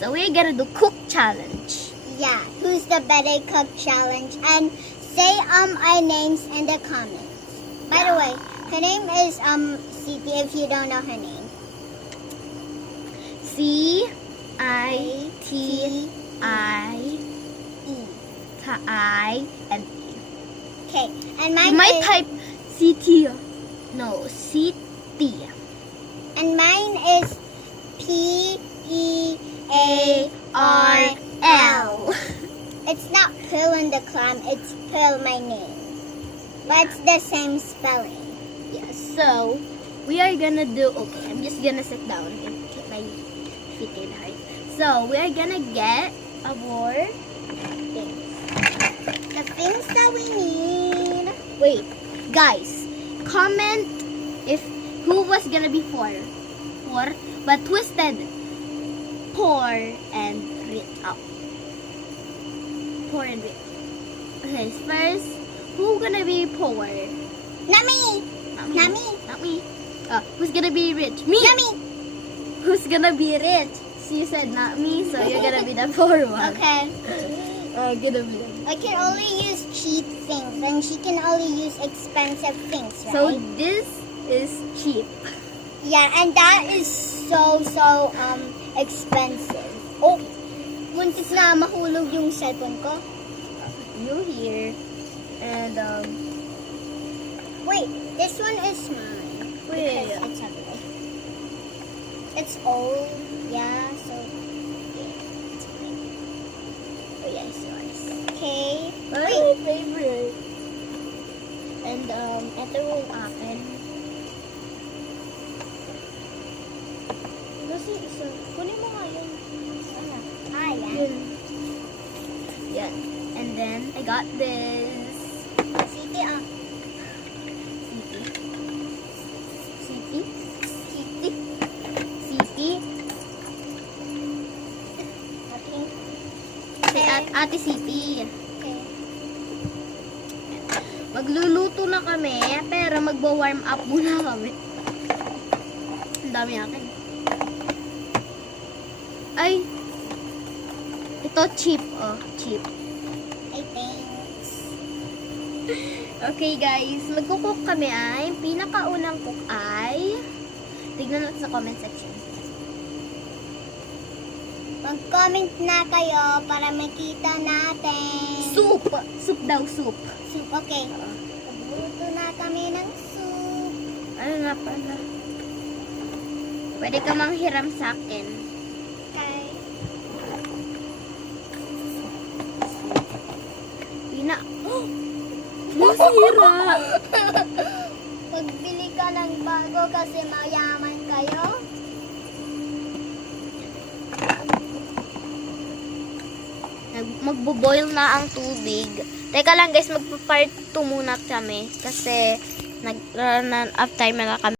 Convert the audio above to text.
So we're gonna do cook challenge. Yeah, who's the better cook challenge? And say our names in the comments. By the way, her name is City if you don't know her name. C-I-T-I-I-N-E. Okay, and You mine might is type City. No, City. and mine is Pearl. It's not Pearl in the clam, it's Pearl my name. But it's the same spelling. Yeah, so we are gonna do. Okay, I'm just gonna sit down and get my feet in high. So we are gonna get our things. The things that we need. Wait, guys, comment if who was gonna be four, but twisted. Pour and read out. Pour and read. Okay, first, who gonna be poor? Not me. Not me. Not me. Not me. Who's gonna be rich? Me. Not me. Who's gonna be rich? She said not me, so you're gonna be the poor one. Okay. Gonna be that. I can only use cheap things, and she can only use expensive things, right? So this is cheap. yeah, and that is so expensive. Oh, muntik na mahulog yung cellphone ko. You here, and Wait, this one is mine. Wait. Because it's ugly. It's old, yeah, so yeah, it's mine. Oh yeah, it's yours. Okay. my Wait. favorite. And ito yung akin. Kasi isa, kunin mo nga yun. Ah, yeah. Yun. Yan. And then I got this. Sige, CP. Okay. Kay Ate CP. Okay. Magluluto na kami, pero magbo-warm up muna kami. Ang dami akin. Ay! Ito cheap, oh. Cheap. I thanks. Okay guys, magkukook kami ay, pinakaunang cook ay, tignan natin sa comment section. Mag-comment na kayo para makita natin. Soup! Soup daw, soup. Soup, okay. Magluto na kami ng soup. Ano na pala? Pwede ka manghiram sa akin. Okay. Oh! Masira! Magbili ka ng bago kasi mayaman kayo. Magbo-boil na ang tubig. Teka lang guys, magpa-part 2 muna kami kasi nag-run out time na kami.